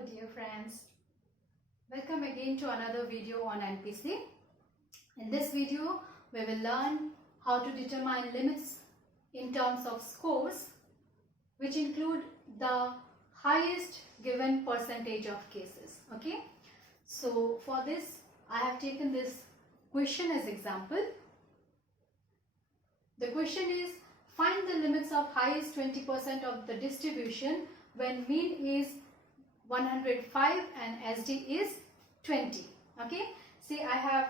Hello dear friends, welcome again to another video on NPC. In this video we will learn how to determine limits in terms of scores which include the highest given percentage of cases. Okay, so for this I have taken this question as example. The question is, find the limits of highest 20% of the distribution when mean is 105 and SD is 20. Okay, see I have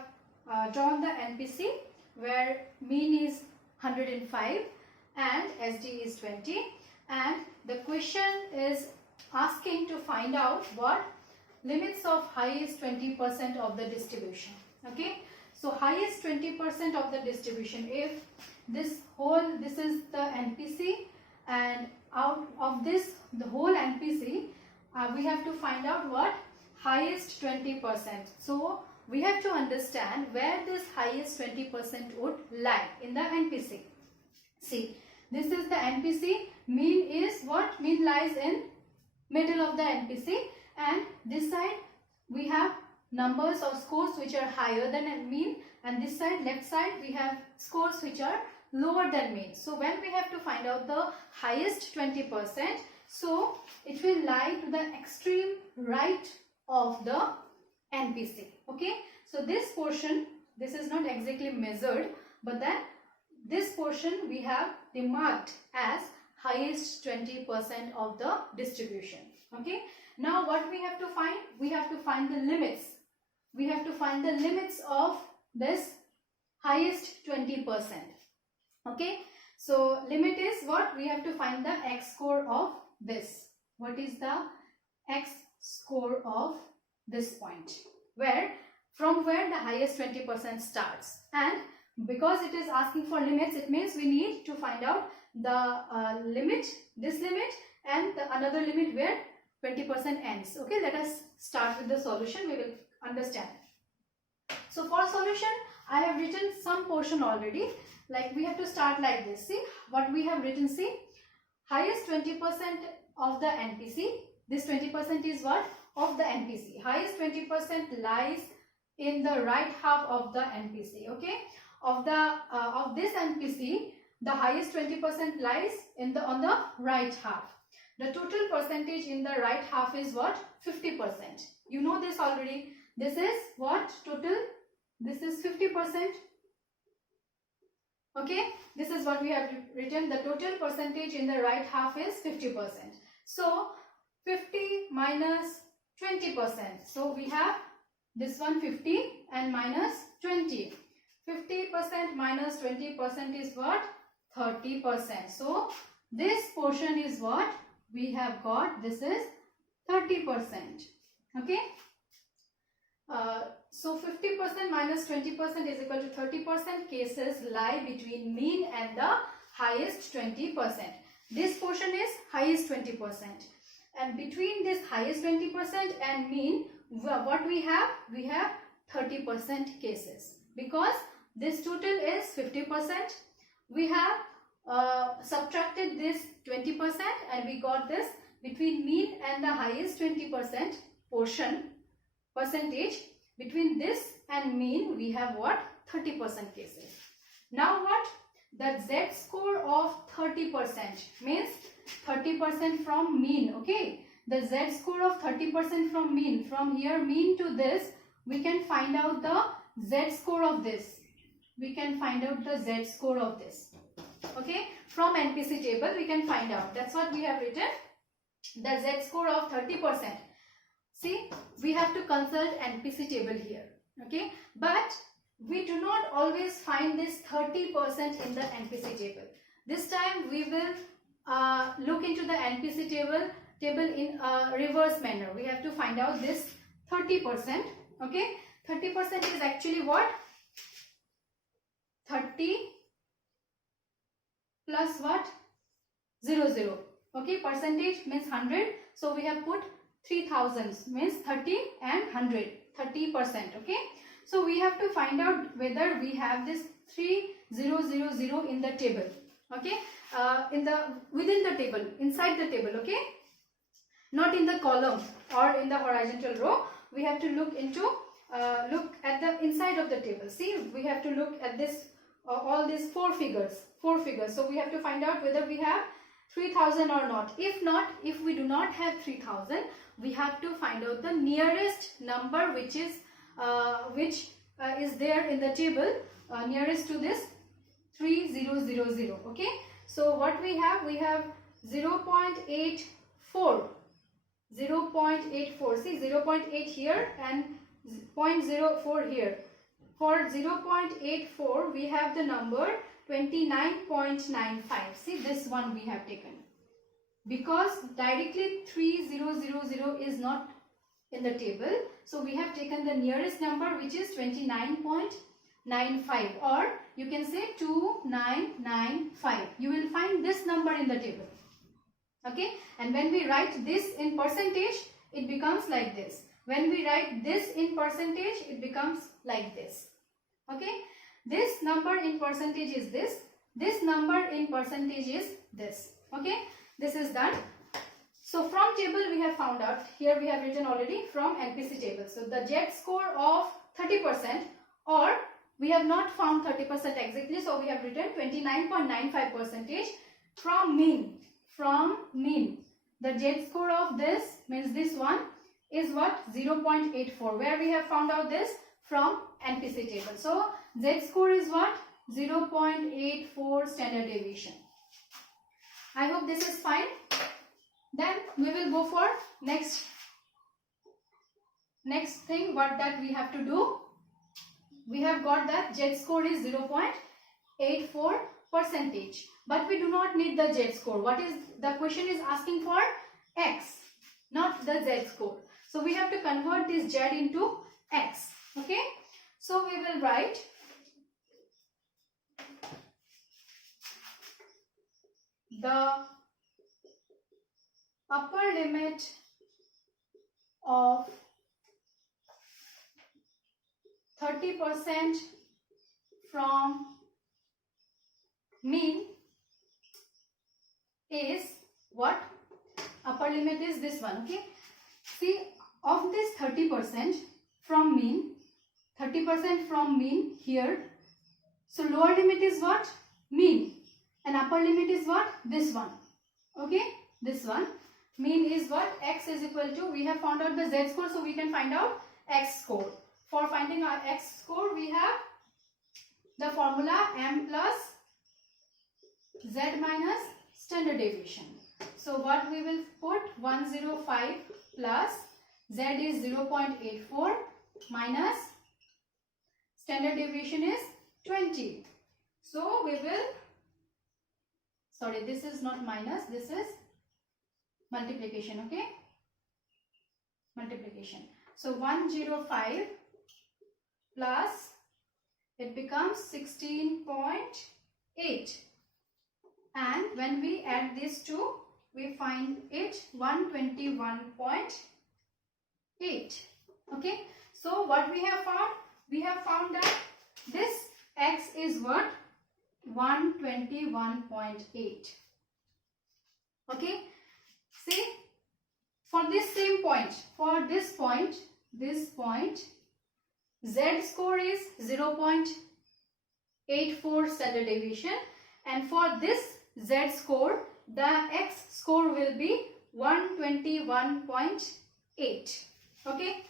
drawn the NPC where mean is 105 and SD is 20, and the question is asking to find out what limits of highest 20% of the distribution. Okay, so highest 20% of the distribution, if this is the NPC, and out of this the whole NPC we have to find out what highest 20%. So we have to understand where this highest 20% would lie in the NPC. See, this is the NPC. Mean is what? Mean lies in middle of the NPC, and this side we have numbers or scores which are higher than mean, and this side, left side, we have scores which are lower than mean. So when we have to find out the highest 20%, so it will lie to the extreme right of the NPC. Okay, so this portion, this is not exactly measured, but then this portion we have remarked as highest 20% of the distribution. Okay, now what we have to find? We have to find the limits. We have to find the limits of this highest 20%. Okay, so limit is what? We have to find the X score of this. What is the X score of this point? From where the highest 20% starts, and because it is asking for limits, it means we need to find out the limit, this limit, and the another limit where 20% ends. Okay, let us start with the solution. We will understand. So for solution, I have written some portion already. Like we have to start like this. See what we have written. See, highest 20% of the NPC. This 20% is what? Of the NPC. Highest 20% lies in the right half of the NPC. Okay, of this NPC, the highest 20% lies on the right half. The total percentage in the right half is what? 50%. You know this already. This is what? Total. This is 50%. Okay, this is what we have written. The total percentage in the right half is 50%. So 50 minus 20%. So we have this one 50 and minus 20. 50% minus 20% is what? 30%. So this portion is what we have got. This is 30%. Okay. So 50% minus 20% is equal to 30%. Cases lie between mean and the highest 20%. This portion is highest 20%. And between this highest 20% and mean, what we have? We have 30% cases. Because this total is 50%. We have subtracted this 20% and we got this between mean and the highest 20% percentage. Between this and mean we have what? 30% cases. Now what? The Z score of 30% means 30% from mean. Okay, the Z score of 30% from mean. From here mean to this, we can find out the Z score of this. We can find out the Z score of this. Okay, from NPC table we can find out. That's what we have written. The Z score of 30%. See, we have to consult NPC table here. Okay, but we do not always find this 30% in the NPC table. This time we will look into the NPC table in a reverse manner. We have to find out this 30%. Okay, 30% is actually what? 30 plus what? 00. Okay, percentage means 100. So we have put 3000 means 30 and 100. 30%. Okay, so we have to find out whether we have this 3000 in the table. Okay, within the table, inside the table. Okay, not in the column or in the horizontal row. We have to look into look at the inside of the table. See, we have to look at this all these four figures. So we have to find out whether we have 3000 or not. If not, if we do not have 3000, we have to find out the nearest number which is there in the table, nearest to this 3000. Okay, so what we have 0.84. See, 0.8 here and 0.04 here. For 0.84 we have the number 29.95. See, this one we have taken because directly 3000 is not in the table, so we have taken the nearest number, which is 29.95, or you can say 2995. You will find this number in the table. Okay, and when we write this in percentage, it becomes like this. When we write this in percentage, it becomes like this. Okay, this number in percentage is this. This number in percentage is this. Okay, this is done. So from table we have found out, here we have written already from NPC table. So the Z score of 30%, or we have not found 30% exactly, so we have written 29.95% from mean. From mean, the Z score of this means this one is what? 0.84. Where we have found out this? From NPC table. So Z score is what? 0.84 standard deviation. I hope this is fine. Then we will go for next thing. What that we have to do? We have got that Z score is 0.84%, but we do not need the Z score. What is the question is asking for? X, not the Z score. So we have to convert this Z into X. Okay, so we will write the upper limit of 30% from mean is what? Upper limit is this one. Okay, see, of this 30% from mean, 30% from mean here, so lower limit is what? Mean, and upper limit is what? This one. Okay, this one. Mean is what? X is equal to, we have found out the Z score, so we can find out X score. For finding our X score, we have the formula M plus Z minus standard deviation. So what we will put? 105 plus Z is 0.84 minus standard deviation is 20. So we will, sorry, this is not minus, this is multiplication. Okay, multiplication. So 105 plus, it becomes 16.8, and when we add these two, we find it 121.8. Okay, so what we have found? We have found that this X is what? 121.8. Okay, see, for this same point, for this point, Z score is 0.84 standard deviation, and for this Z score, the X score will be 121.8. Okay,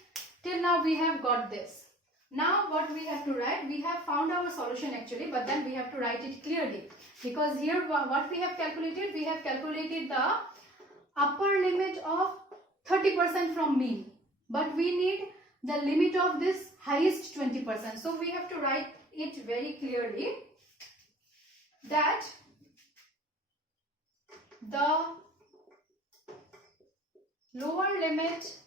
till now we have got this. Now what we have to write? We have found our solution actually, but then we have to write it clearly, because here what we have calculated? We have calculated the upper limit of 30% from mean, but we need the limit of this highest 20%. So we have to write it very clearly that the lower limit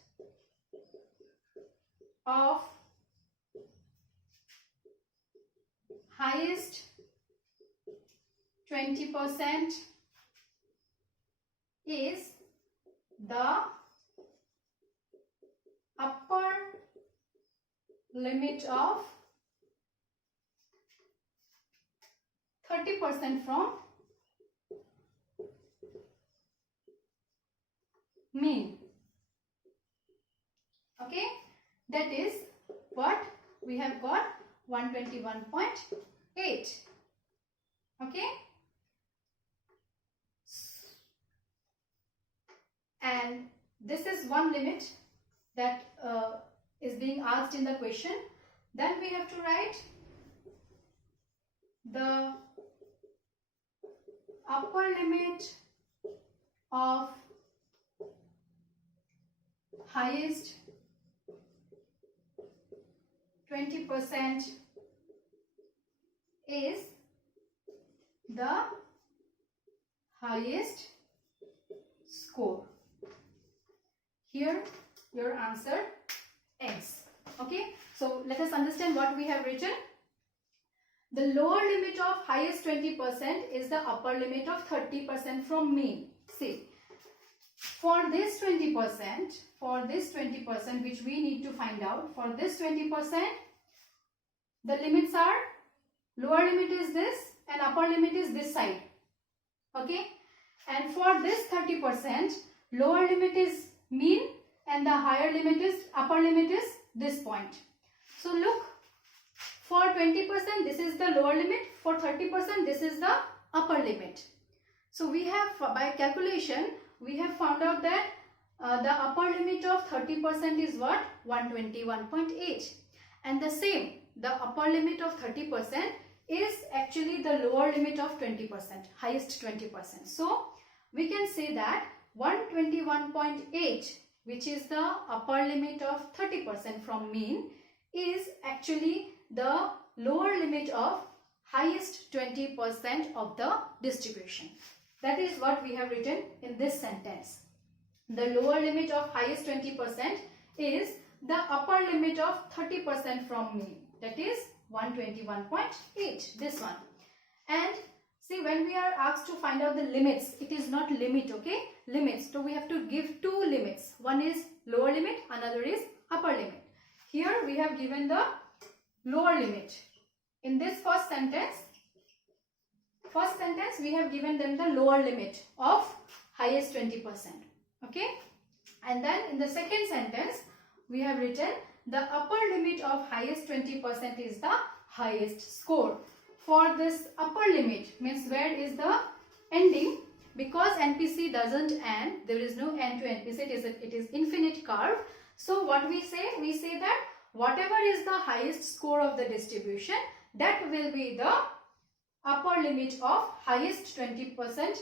of highest 20% is the upper limit of 30% from mean. Okay, that is what we have got, 121.8. Okay, and this is one limit that is being asked in the question. Then we have to write the upper limit of highest 20% is the highest score. Here your answer ends. Okay, so let us understand what we have written. The lower limit of highest 20% is the upper limit of 30% from mean. See, for this 20%, which we need to find out, for this 20%, the limits are, lower limit is this and upper limit is this side. Okay, and for this 30%, lower limit is mean and the higher limit is, upper limit is this point. So look, for 20% this is the lower limit, for 30% this is the upper limit. So we have, by calculation, we have found out that the upper limit of 30% is what? 121.8. And the same, the upper limit of 30% is actually the lower limit of 20%, highest 20%. So we can say that 121.8, which is the upper limit of 30% from mean, is actually the lower limit of highest 20% of the distribution. That is what we have written in this sentence. The lower limit of highest 20% is the upper limit of 30% from mean. That is 121.8, this one. And see, when we are asked to find out the limits, it is not limit, okay? Limits. So we have to give two limits. One is lower limit, another is upper limit. Here we have given the lower limit. In this first sentence we have given them the lower limit of highest 20%. Okay? And then in the second sentence, we have written the upper limit of highest 20% is the highest score. For this upper limit, means where is the ending, because NPC doesn't end, there is no end to NPC, it is infinite curve. So what we say that whatever is the highest score of the distribution, that will be the upper limit of highest 20%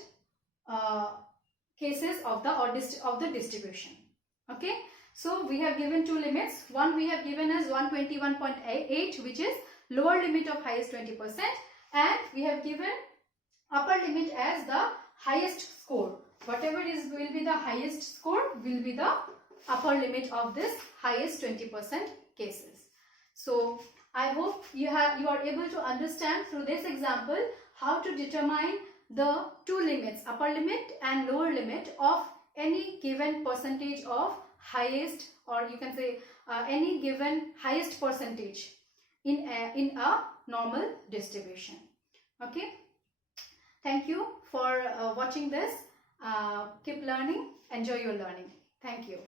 cases of the distribution. Okay, so we have given two limits. One we have given as 121.8, which is lower limit of highest 20%, and we have given upper limit as the highest score. Whatever will be the highest score will be the upper limit of this highest 20% cases. So I hope you are able to understand through this example how to determine the two limits, upper limit and lower limit of any given percentage of highest, or you can say any given highest percentage in a normal distribution. Okay, thank you for watching this. Keep learning, enjoy your learning. Thank you.